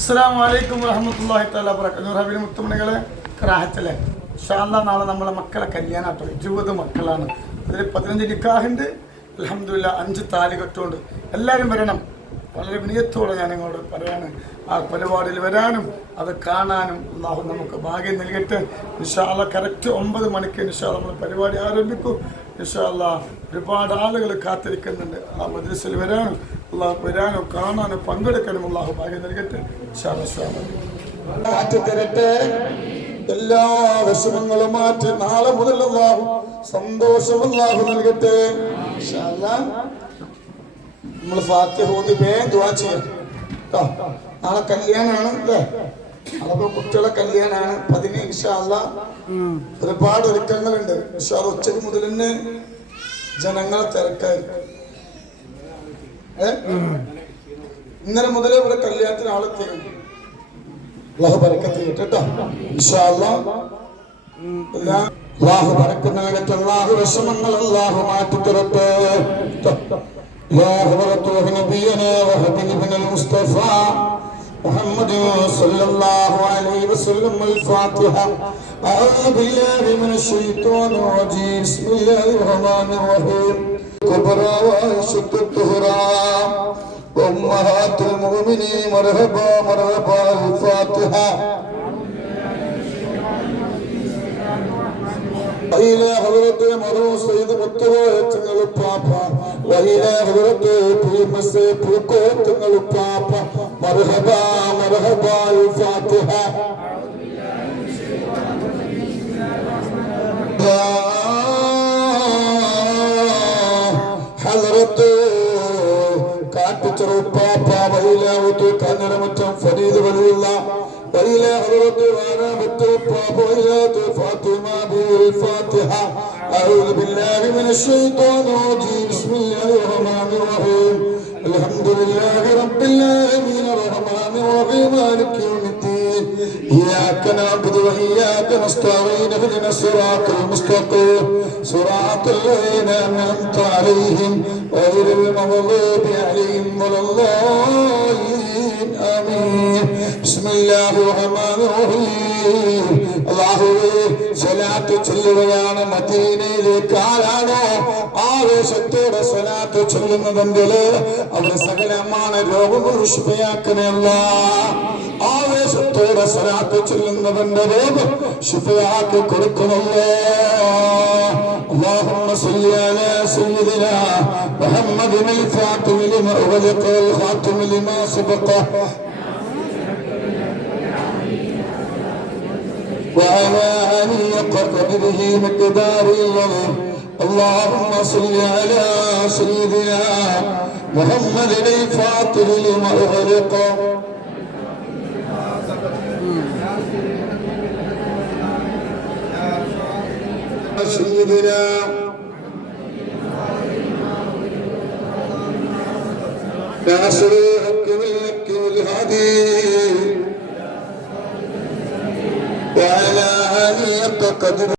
അസ്സാം വലൈക്കും വറഹമത്തല്ലാഹി താല വർക്കാത്തു റബിന് മുത്തുമണികളെ ക്രാഹത്തിലെ ഷാന്ത നാളെ നമ്മളെ മക്കളെ കല്യാണാട്ടോ. ഇരുപത് മക്കളാണ്. അതിൽ പതിനഞ്ച് നിക്കാഹുണ്ട്. അലഹമില്ല അഞ്ച് താലികെട്ടുണ്ട് എല്ലാവരും വരണം. വളരെ വിനയത്തോടെ ഞാൻ നിങ്ങളോട് പറയാണ്. ആ പരിപാടിയിൽ വരാനും അത് കാണാനും അള്ളാഹു നമുക്ക് ഭാഗ്യം നൽകട്ടെ. നിഷാല കറക്റ്റ് ഒമ്പത് മണിക്ക് നിഷാല നമ്മൾ പരിപാടി ആരംഭിക്കും. നിഷാല ഒരുപാട് ആളുകൾ കാത്തിരിക്കുന്നുണ്ട്. ആ മദ്രസിൽ വരാനും അള്ളാഹു വരാനോ കാണാനും പങ്കെടുക്കാനും അള്ളാഹു ഭാഗ്യം നൽകട്ടെ. മാറ്റിത്തരട്ടെ എല്ലാ വിഷമങ്ങളും മാറ്റി നാളെ മുതൽ അള്ളാഹു സന്തോഷം അള്ളാഹു നൽകട്ടെ. നമ്മൾ ഫാത്തിഹ ഓതി വേഗം ദുആ ചെയ്യാം. നാളെ കല്യാണമാണ് അല്ലേ? നാളെ കുട്ടികളെ കല്യാണമാണ് പതിന് വിശാല ഒരുപാട് ഒരുക്കങ്ങളുണ്ട്. പക്ഷെ അത് ഉച്ചയ്ക്ക് മുതൽ തന്നെ ജനങ്ങളെ തിരക്കായിരിക്കും. ഇന്നലെ മുതലേ ഇവിടെ കല്യാണത്തിന് ആളെത്തിയിരുന്നു അള്ളാഹു ബരക്കത്ത് കേട്ടോ ഇൻഷാല്ല എല്ലാം അള്ളാഹു ബരക്കുന്നതിനൊക്കെ അള്ളാഹു വിഷമങ്ങൾ അള്ളാഹു മാറ്റിത്തരട്ടെ يا حضرة نبينا وحبيبنا المصطفى محمد صلى الله عليه وسلم الفاتحة أعوذ بالله من الشيطان الرجيم بسم الله الرحمن الرحيم الكبرى وأشد الطهرى وأمهات المؤمنين مرحبا مرحبا الفاتحة وإلى حضرة مرو سيد مطوة تنغل بابا وإلى حضرة بيم سيد بكو تنغل بابا مرحبا مرحبا الفاتحة കാട്ടിച്ചെറുപ്പാപ്പ വഹിലാവത്ത് കന്നരമറ്റം ഫരീദ് വലിയുള്ള وإلى حضرة وعلامة الطاف وإلى فاطمة بالفاتحة أعوذ بالله من الشيطان الرجيم بسم الله الرحمن الرحيم الحمد لله رب العالمين الرحمن الرحيم مالك يوم الدين إياك نعبد وإياك نستعين اهدنا الصراط المستقيم صراط الذين أنعمت عليهم غير المغضوب عليهم ولا الضالين آمين بسم الله الرحمن الرحيم അള്ളാഹുവേ സ്വലാത്ത് ചൊല്ലുകയാണ് മദീനയിലേക്ക് ആരാണോ ആവേശത്തോടെ സ്വലാത്ത് ചൊല്ലുന്നതെങ്കിൽ അവർ സകലമാണ് രോഗങ്ങൾ ശുഭയാക്കണമല്ല ആവേശത്തോടെ സ്വലാത്ത് ചൊല്ലുന്നവന്റെ രോഗം ശുഭയാക്കി കൊടുക്കണമല്ലോ اللهم صل على سيدنا محمد الفاتح لما أغلق والخاتم لما سبق وعلى آله قدره مقدار العظيم اللهم صل على سيدنا محمد الفاتح لما أغلق سيدنا ناصر الحق بالحق والهادي وعلى آله قدر